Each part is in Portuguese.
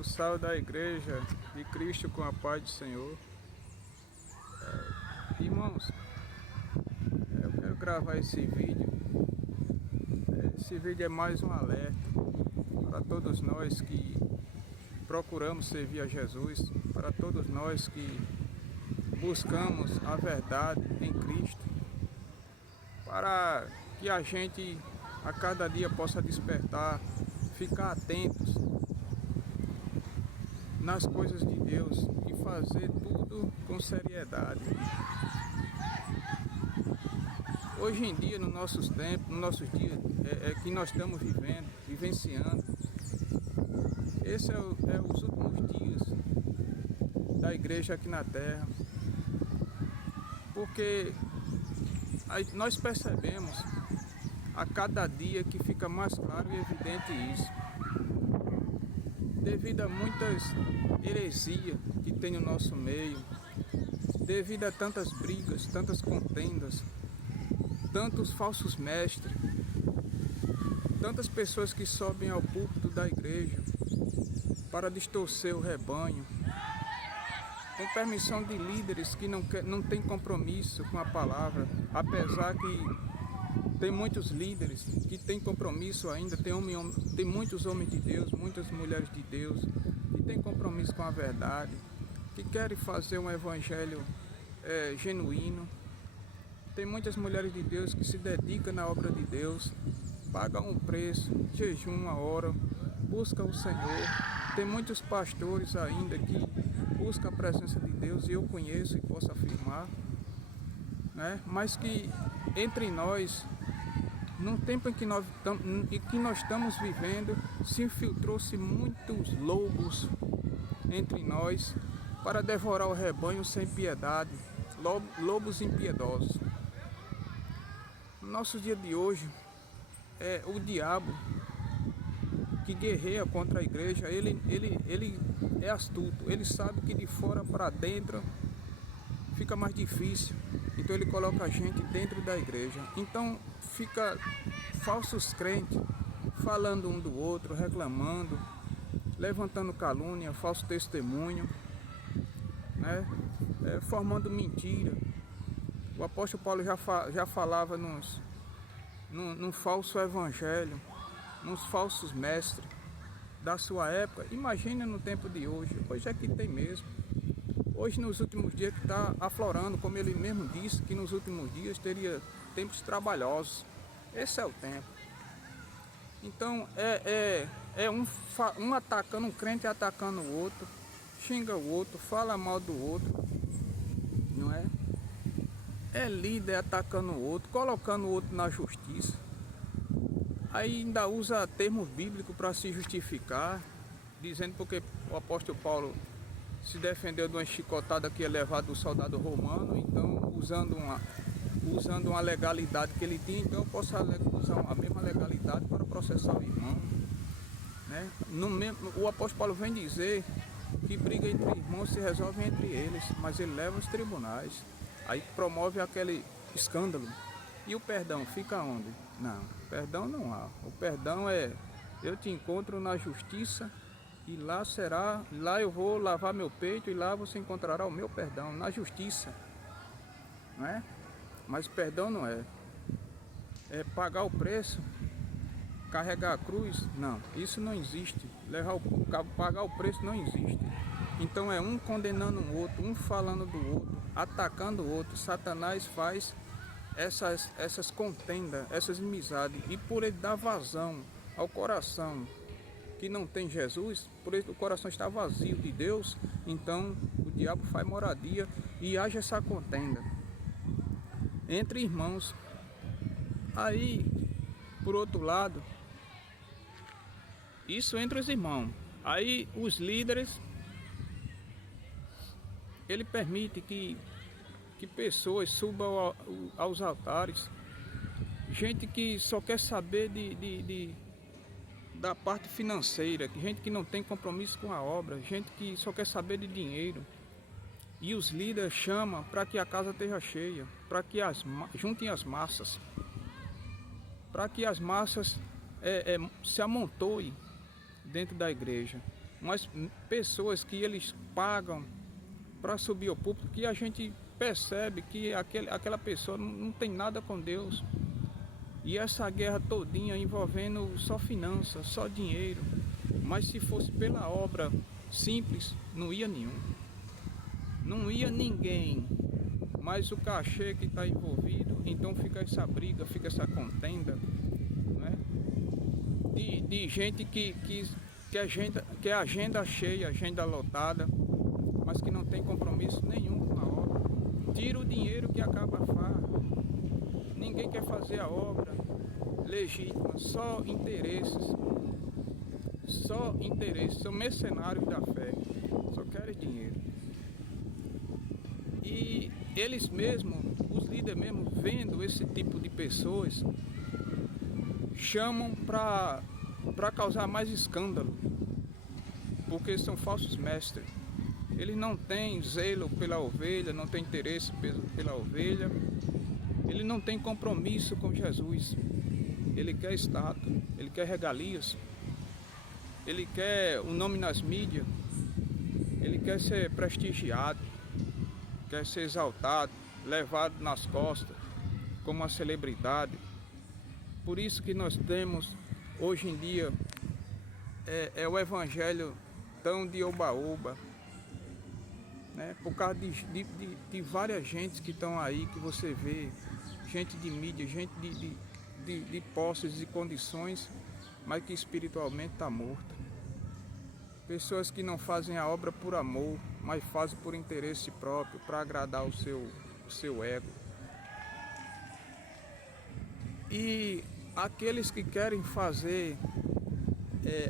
o sal da igreja de Cristo com a paz do Senhor. Irmãos, eu quero gravar esse vídeo. Esse vídeo é mais um alerta para todos nós que procuramos servir a Jesus, para todos nós que buscamos a verdade em Cristo, para que a gente a cada dia possa despertar, ficar atentos nas coisas de Deus e fazer tudo com seriedade. Hoje em dia, nos nossos tempos, nos nossos dias, que nós estamos vivenciando, esse é os últimos dias da igreja aqui na terra, porque nós percebemos a cada dia que fica mais claro e evidente isso, devido a muitas heresias que tem no nosso meio, devido a tantas brigas, tantas contendas, tantos falsos mestres, tantas pessoas que sobem ao púlpito da igreja para distorcer o rebanho, com permissão de líderes que não têm compromisso com a palavra, apesar que tem muitos líderes que têm compromisso ainda, tem muitos homens de Deus, muitas mulheres de Deus, que têm compromisso com a verdade, que querem fazer um evangelho genuíno. Tem muitas mulheres de Deus que se dedicam na obra de Deus, pagam um preço, jejum, oram, buscam o Senhor. Tem muitos pastores ainda que buscam a presença de Deus, e eu conheço e posso afirmar, né? Mas que entre nós, no tempo em que nós estamos vivendo, se infiltrou-se muitos lobos entre nós para devorar o rebanho sem piedade, lobos impiedosos. No nosso dia de hoje, o diabo que guerreia contra a igreja, ele é astuto, ele sabe que de fora para dentro fica mais difícil, então ele coloca a gente dentro da igreja. Então fica falsos crentes falando um do outro, reclamando, levantando calúnia, falso testemunho, né? Formando mentira. O apóstolo Paulo já falava num falso evangelho, nos falsos mestres da sua época. Imagina no tempo de hoje. Hoje é que tem mesmo. Hoje, nos últimos dias, que está aflorando, como ele mesmo disse, que nos últimos dias teria tempos trabalhosos. Esse é o tempo. Então, um atacando, um crente atacando o outro, xinga o outro, fala mal do outro, não é? É líder atacando o outro, colocando o outro na justiça. Aí ainda usa termos bíblicos para se justificar, dizendo porque o apóstolo Paulo se defendeu de uma chicotada que ia levar do soldado romano, então usando uma legalidade que ele tinha, então eu posso usar a mesma legalidade para processar o irmão, né? O apóstolo Paulo vem dizer que briga entre irmãos se resolve entre eles, mas ele leva aos tribunais, aí promove aquele escândalo. E o perdão fica onde? Não, perdão não há. O perdão é: eu te encontro na justiça e lá eu vou lavar meu peito e lá você encontrará o meu perdão, na justiça, não é? Mas perdão não é pagar o preço, carregar a cruz. Não, isso não existe. Pagar o preço não existe. Então é um condenando o outro, um falando do outro, atacando o outro. Satanás faz essas contendas, essas inimizades, e por ele dar vazão ao coração que não tem Jesus, por ele o coração está vazio de Deus, então o diabo faz moradia e age essa contenda entre irmãos. Aí, por outro lado, isso entre os irmãos, aí os líderes, ele permite que pessoas subam aos altares, gente que só quer saber da parte financeira, gente que não tem compromisso com a obra, gente que só quer saber de dinheiro. E os líderes chamam para que a casa esteja cheia, para que juntem as massas, para que as massas se amontoem dentro da igreja. umas pessoas que eles pagam para subir ao púlpito, que a gente percebe que aquela pessoa não tem nada com Deus. E essa guerra todinha envolvendo só finanças, só dinheiro. Mas se fosse pela obra simples, não ia nenhum. Não ia ninguém. Mas o cachê que está envolvido, então fica essa briga, fica essa contenda, né? De gente que é agenda cheia, agenda lotada, mas que não tem compromisso nenhum com a obra. Tira o dinheiro que acaba a farra. Ninguém quer fazer a obra legítima, só interesses, são mercenários da fé, só querem dinheiro. E eles mesmos, os líderes mesmos, vendo esse tipo de pessoas, chamam para causar mais escândalo, porque são falsos mestres. Eles não têm zelo pela ovelha, não têm interesse pela ovelha, ele não tem compromisso com Jesus. Ele quer status, ele quer regalias, ele quer o nome nas mídias, ele quer ser prestigiado, quer ser exaltado, levado nas costas como uma celebridade. Por isso que nós temos hoje em dia o evangelho tão de oba-oba, né? Por causa de várias gentes que estão aí, que você vê, gente de mídia, gente de posses e condições, mas que espiritualmente está morta. Pessoas que não fazem a obra por amor, mas fazem por interesse próprio, para agradar o seu ego. E aqueles que querem fazer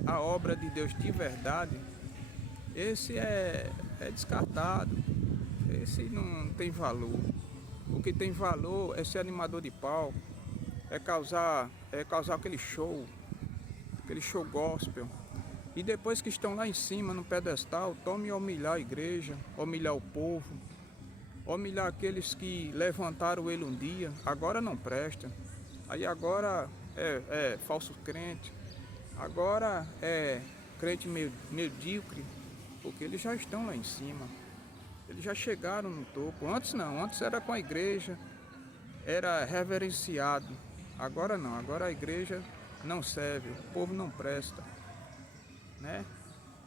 a obra de Deus de verdade, esse é descartado, esse não tem valor. O que tem valor é ser animador de palco, é causar aquele show gospel. E depois que estão lá em cima no pedestal, tome e humilhar a igreja, humilhar o povo, humilhar aqueles que levantaram ele um dia, agora não presta. Aí agora é falso crente, agora é crente medíocre, porque eles já estão lá em cima, eles já chegaram no topo. Antes não, antes era com a igreja, era reverenciado. Agora não, agora a igreja não serve, o povo não presta, né?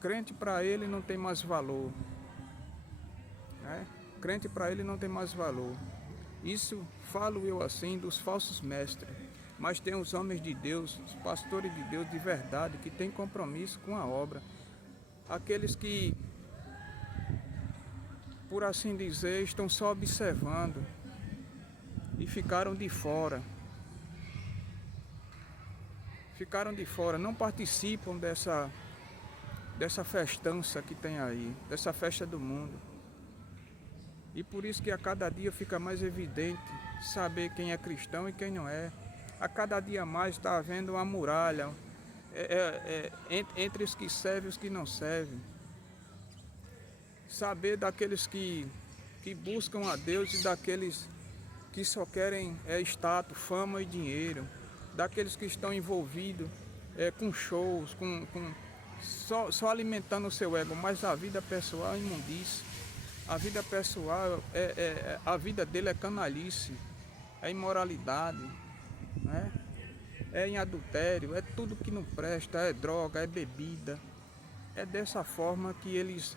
Crente para ele não tem mais valor, né? Crente para ele não tem mais valor. Isso falo eu assim dos falsos mestres, mas tem os homens de Deus, os pastores de Deus de verdade, que têm compromisso com a obra. Aqueles que, por assim dizer, estão só observando e ficaram de fora. Não participam dessa festança que tem aí, dessa festa do mundo. E por isso que a cada dia fica mais evidente saber quem é cristão e quem não é. A cada dia mais está havendo uma muralha entre os que servem e os que não servem. Saber daqueles que buscam a Deus e daqueles que só querem status, fama e dinheiro. Daqueles que estão envolvidos com shows, só alimentando o seu ego, mas a vida pessoal é imundície. A vida pessoal, a vida dele é canalice, é imoralidade, né? É em adultério, é tudo que não presta, é droga, é bebida. É dessa forma que eles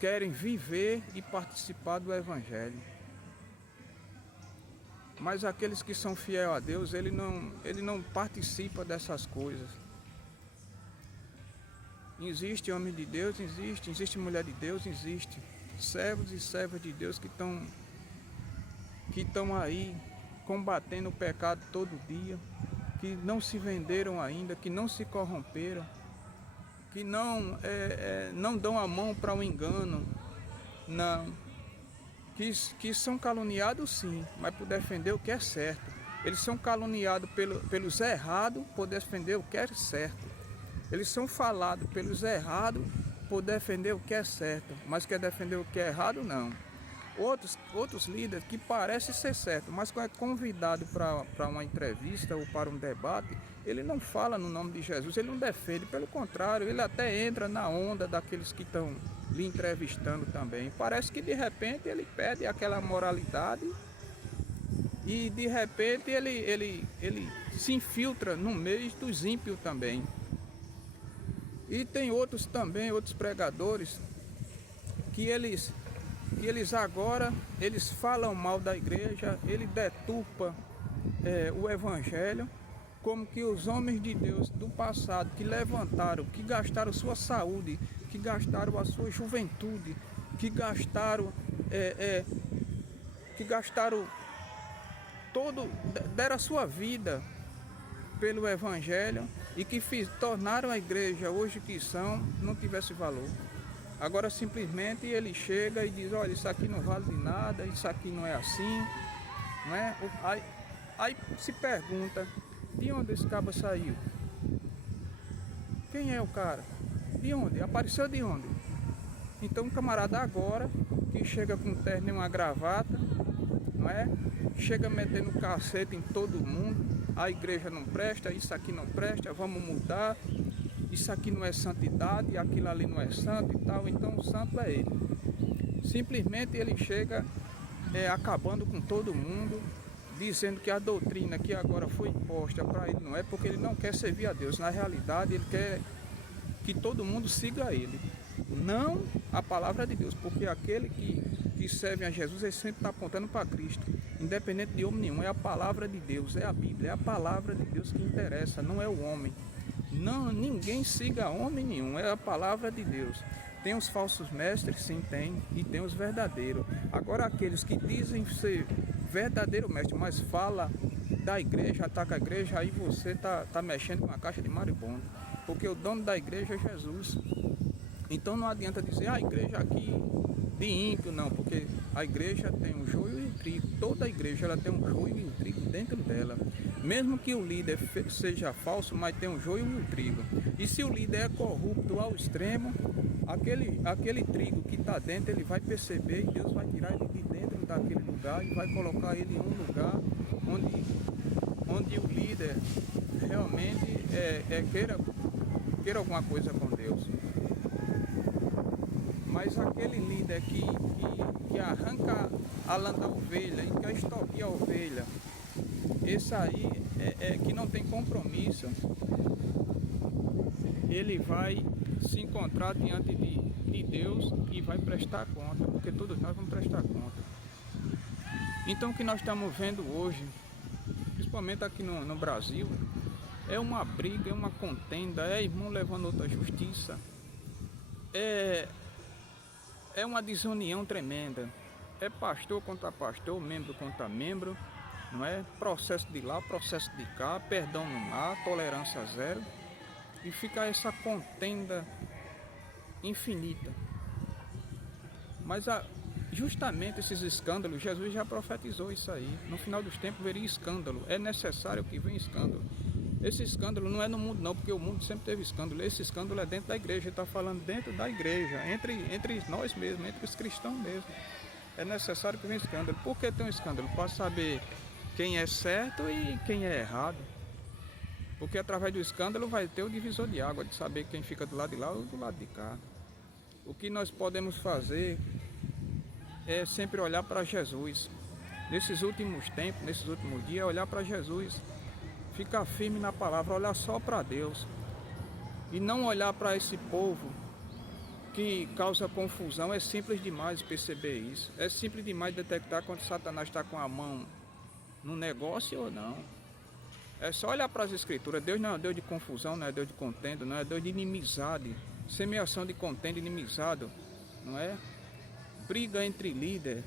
querem viver e participar do evangelho. Mas aqueles que são fiéis a Deus, ele não participa dessas coisas. Existe homem de Deus, existe mulher de Deus, existe servos e servas de Deus que estão aí combatendo o pecado todo dia, que não se venderam ainda, que não se corromperam, que não dão a mão para o engano, não, que são caluniados sim, mas por defender o que é certo. Eles são caluniados pelos errados por defender o que é certo. Eles são falados pelos errados por defender o que é certo, mas quer defender o que é errado, não. Outros líderes que parecem ser certo, mas quando é convidado para uma entrevista ou para um debate, ele não fala no nome de Jesus, ele não defende, pelo contrário, ele até entra na onda daqueles que estão lhe entrevistando também. Parece que de repente ele perde aquela moralidade e de repente ele se infiltra no meio dos ímpios também. E tem outros também, outros pregadores, que eles agora, eles falam mal da igreja, ele deturpa o evangelho, como que os homens de Deus do passado, que levantaram, que gastaram sua saúde, que gastaram a sua juventude, que gastaram deram a sua vida pelo evangelho e que tornaram a igreja hoje que são, não tivesse valor. Agora simplesmente ele chega e diz, olha, isso aqui não vale de nada, isso aqui não é assim, não é? Aí se pergunta, de onde esse cabo saiu? Quem é o cara? De onde? Apareceu de onde? Então um camarada agora, que chega com um terno e uma gravata, não é? Chega metendo cacete em todo mundo, a igreja não presta, isso aqui não presta, vamos mudar, isso aqui não é santidade, aquilo ali não é santo e tal, então o santo é ele. Simplesmente ele chega acabando com todo mundo, dizendo que a doutrina que agora foi imposta para ele não é, porque ele não quer servir a Deus. Na realidade ele quer que todo mundo siga ele, não a palavra de Deus, porque aquele que serve a Jesus, ele sempre está apontando para Cristo, independente de homem nenhum. É a palavra de Deus, é a Bíblia, é a palavra de Deus que interessa, não é o homem. Não, ninguém siga homem nenhum, é a palavra de Deus. Tem os falsos mestres, sim, tem, e tem os verdadeiros. Agora aqueles que dizem ser verdadeiro mestre, mas fala da igreja, ataca a igreja, aí você tá mexendo com a caixa de maribondo, porque o dono da igreja é Jesus. Então não adianta dizer, a igreja aqui de ímpio, não, porque a igreja tem um joio e um trigo. Toda a igreja ela tem um joio e um trigo dentro dela. Mesmo que o líder seja falso, mas tem um joio e um trigo. E se o líder é corrupto ao extremo, aquele trigo que está dentro, ele vai perceber e Deus vai tirar ele de dentro daquele lugar e vai colocar ele em um lugar onde o líder realmente queira alguma coisa com Deus. Mas aquele líder que arranca a lã da ovelha e quer extorquir a ovelha, esse aí que não tem compromisso, ele vai se encontrar diante de Deus e vai prestar conta, porque todos nós vamos prestar conta. Então o que nós estamos vendo hoje, principalmente aqui no Brasil, é uma briga, é uma contenda, é irmão levando outra justiça, é uma desunião tremenda, é pastor contra pastor, membro contra membro, não é? Processo de lá, processo de cá, perdão não há, tolerância zero, e fica essa contenda infinita. Mas justamente esses escândalos, Jesus já profetizou isso aí, no final dos tempos veria escândalo, é necessário que venha escândalo. Esse escândalo não é no mundo não, porque o mundo sempre teve escândalo. Esse escândalo é dentro da igreja, ele está falando dentro da igreja, entre nós mesmos, entre os cristãos mesmo. É necessário que venha escândalo. Por que tem um escândalo? Para saber quem é certo e quem é errado. Porque através do escândalo vai ter o divisor de água, de saber quem fica do lado de lá ou do lado de cá. O que nós podemos fazer é sempre olhar para Jesus. Nesses últimos tempos, nesses últimos dias, olhar para Jesus. Ficar firme na palavra, olhar só para Deus e não olhar para esse povo que causa confusão. É simples demais perceber isso, é simples demais detectar quando Satanás está com a mão no negócio ou não. É só olhar para as escrituras. Deus não é Deus de confusão, não é Deus de contenda, não é Deus de inimizade, semeação de contenda, inimizado, não é? Briga entre líderes,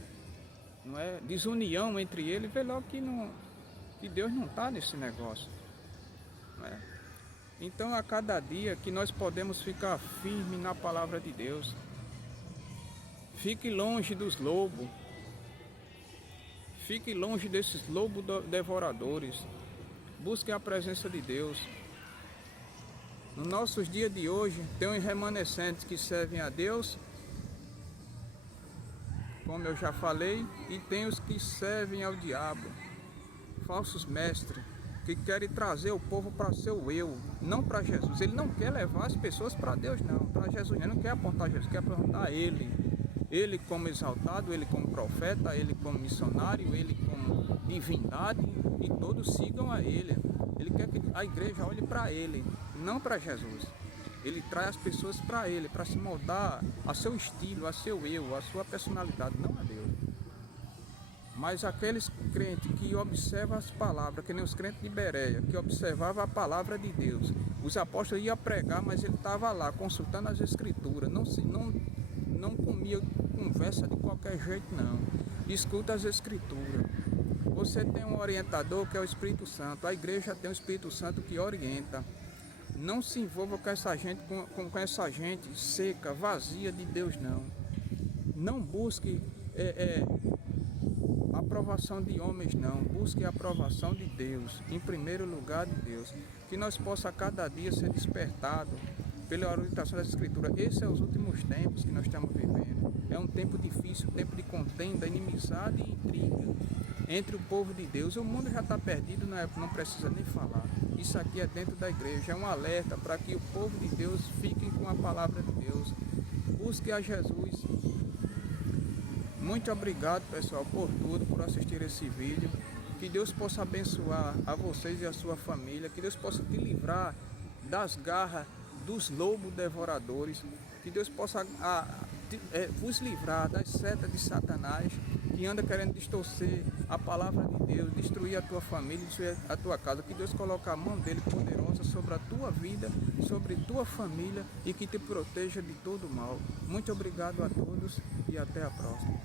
não é? Desunião entre eles. Vê logo que Deus não está nesse negócio, não é? Então a cada dia que nós podemos ficar firmes na palavra de Deus, fique longe dos lobos, fique longe desses lobos devoradores, busque a presença de Deus. Nos nossos dias de hoje tem os remanescentes que servem a Deus, como eu já falei, e tem os que servem ao diabo, falsos mestres, que querem trazer o povo para seu eu, não para Jesus. Ele não quer levar as pessoas para Deus, não, para Jesus. Ele não quer apontar Jesus, quer apontar Ele. Ele como exaltado, Ele como profeta, Ele como missionário, Ele como divindade, e todos sigam a Ele. Ele quer que a igreja olhe para Ele, não para Jesus. Ele traz as pessoas para Ele, para se moldar a seu estilo, a seu eu, a sua personalidade, não a Deus. Mas aqueles crentes que observam as palavras, que nem os crentes de Bereia, que observavam a palavra de Deus. Os apóstolos iam pregar, mas ele estava lá, consultando as escrituras. Não comia conversa de qualquer jeito, não. Escuta as escrituras. Você tem um orientador que é o Espírito Santo. A igreja tem o Espírito Santo que orienta. Não se envolva com essa gente, com essa gente seca, vazia de Deus, não. Não busque aprovação de homens, não. Busque a aprovação de Deus, em primeiro lugar de Deus. Que nós possa cada dia ser despertado pela orientação das Escrituras. Esses são os últimos tempos que nós estamos vivendo. É um tempo difícil, um tempo de contenda, inimizade e intriga entre o povo de Deus. O mundo já está perdido, não precisa nem falar. Isso aqui é dentro da igreja, é um alerta para que o povo de Deus fique com a palavra de Deus. Busque a Jesus. Muito obrigado, pessoal, por tudo, por assistir esse vídeo. Que Deus possa abençoar a vocês e a sua família. Que Deus possa te livrar das garras dos lobos devoradores. Que Deus possa vos livrar das setas de Satanás, que anda querendo distorcer a palavra de Deus, destruir a tua família, destruir a tua casa. Que Deus coloque a mão dele poderosa sobre a tua vida, sobre tua família, e que te proteja de todo mal. Muito obrigado a todos e até a próxima.